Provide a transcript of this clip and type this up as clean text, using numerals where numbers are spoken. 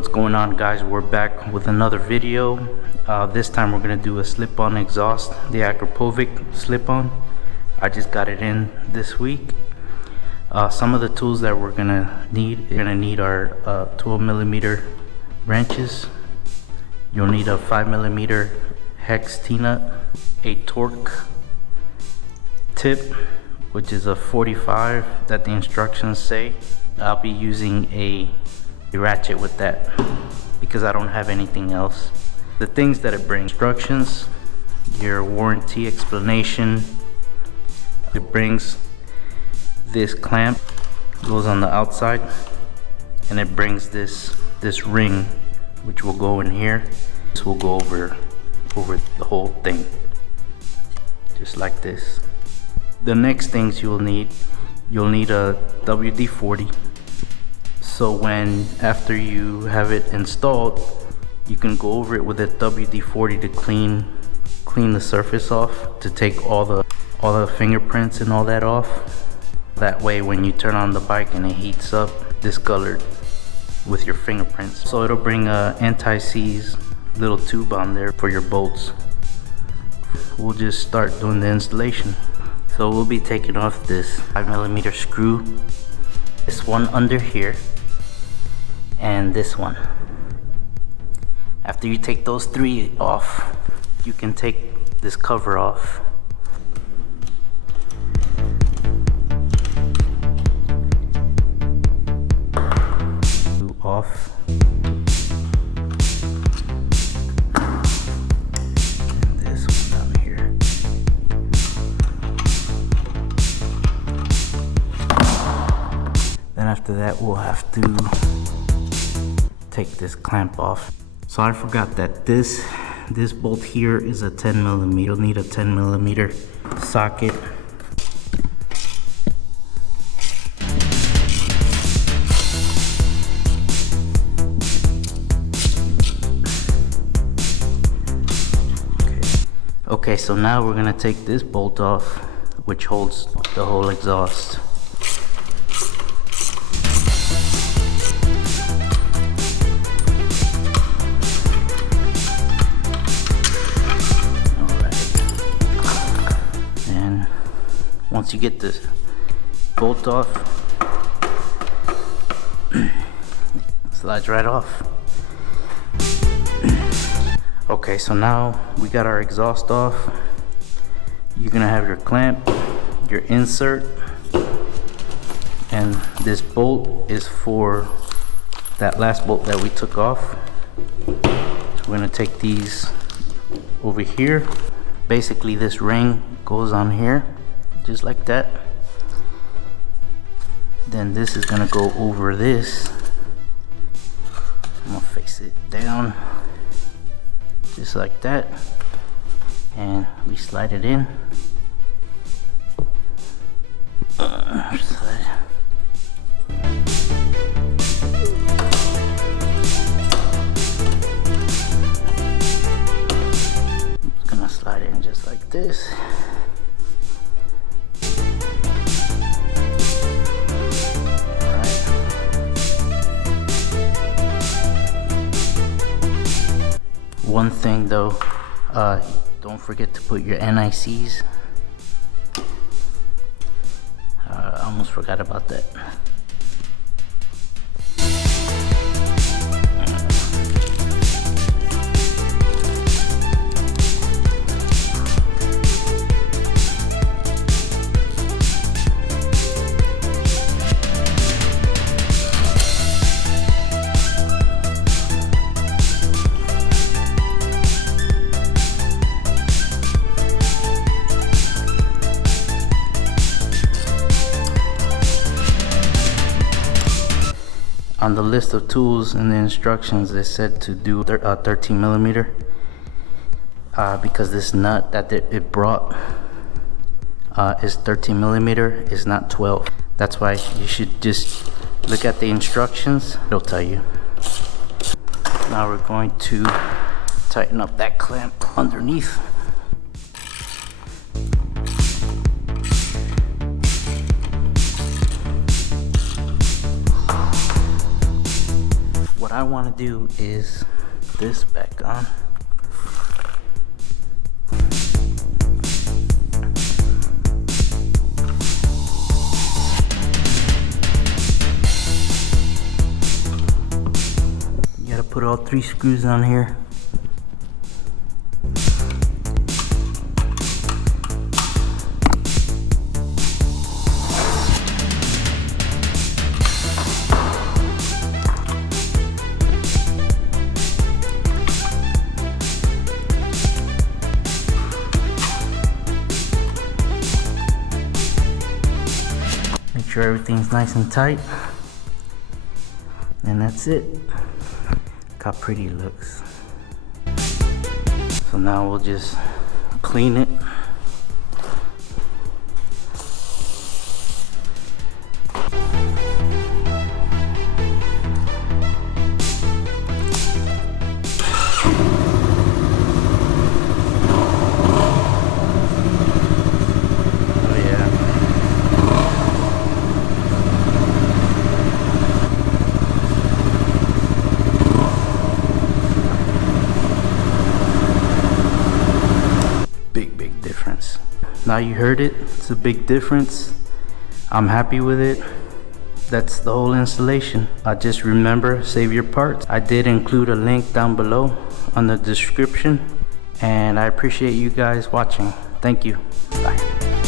What's going on, guys? We're back with another video. This time we're gonna do a slip-on exhaust, the Akrapovic slip-on. I just got it in this week. Some of the tools that we're gonna need are 12mm wrenches. You'll need a 5mm hex T-nut, a torque tip, which is a 45 that the instructions say. I'll be using a ratchet with that because I don't have anything else. The things that it brings: instructions, your warranty explanation. It brings this clamp, goes on the outside, and it brings this ring which will go in here. This will go over the whole thing, just like this. The next things you'll need a WD-40. So after you have it installed, you can go over it with a WD-40 to clean the surface off, to take all the fingerprints and all that off. That way when you turn on the bike and it heats up, discolored with your fingerprints. So it'll bring a anti-seize little tube on there for your bolts. We'll just start doing the installation. So we'll be taking off this 5mm screw, this one under here, and this one. After you take those three off, you can take this cover off. Off. And this one down here. Then after that, we'll have to take this clamp off. So I forgot that this bolt here is a 10mm. You'll need a 10mm socket. Okay, so now we're gonna take this bolt off, which holds the whole exhaust. Once you get this bolt off, it slides right off. Okay, so now we got our exhaust off. You're gonna have your clamp, your insert, and this bolt is for that last bolt that we took off. So we're gonna take these over here. Basically, this ring goes on here, just like that. Then this is gonna go over this. I'm gonna face it down, just like that, and we slide it in. Slide. Just gonna slide it in just like this. One thing though, don't forget to put your NICs. I almost forgot about that. On the list of tools in the instructions, they said to do 13mm because this nut that it brought is 13mm, is not 12. That's why you should just look at the instructions. It'll tell you. Now we're going to tighten up that clamp underneath. what I want to do is this back on. You gotta put all 3 screws on here. Make sure everything's nice and tight. And that's it. Look how pretty it looks. So now we'll just clean it. Now you heard it, it's a big difference. I'm happy with it. That's the whole installation. Just remember, save your parts. I did include a link down below on the description, and I appreciate you guys watching. Thank you. Bye.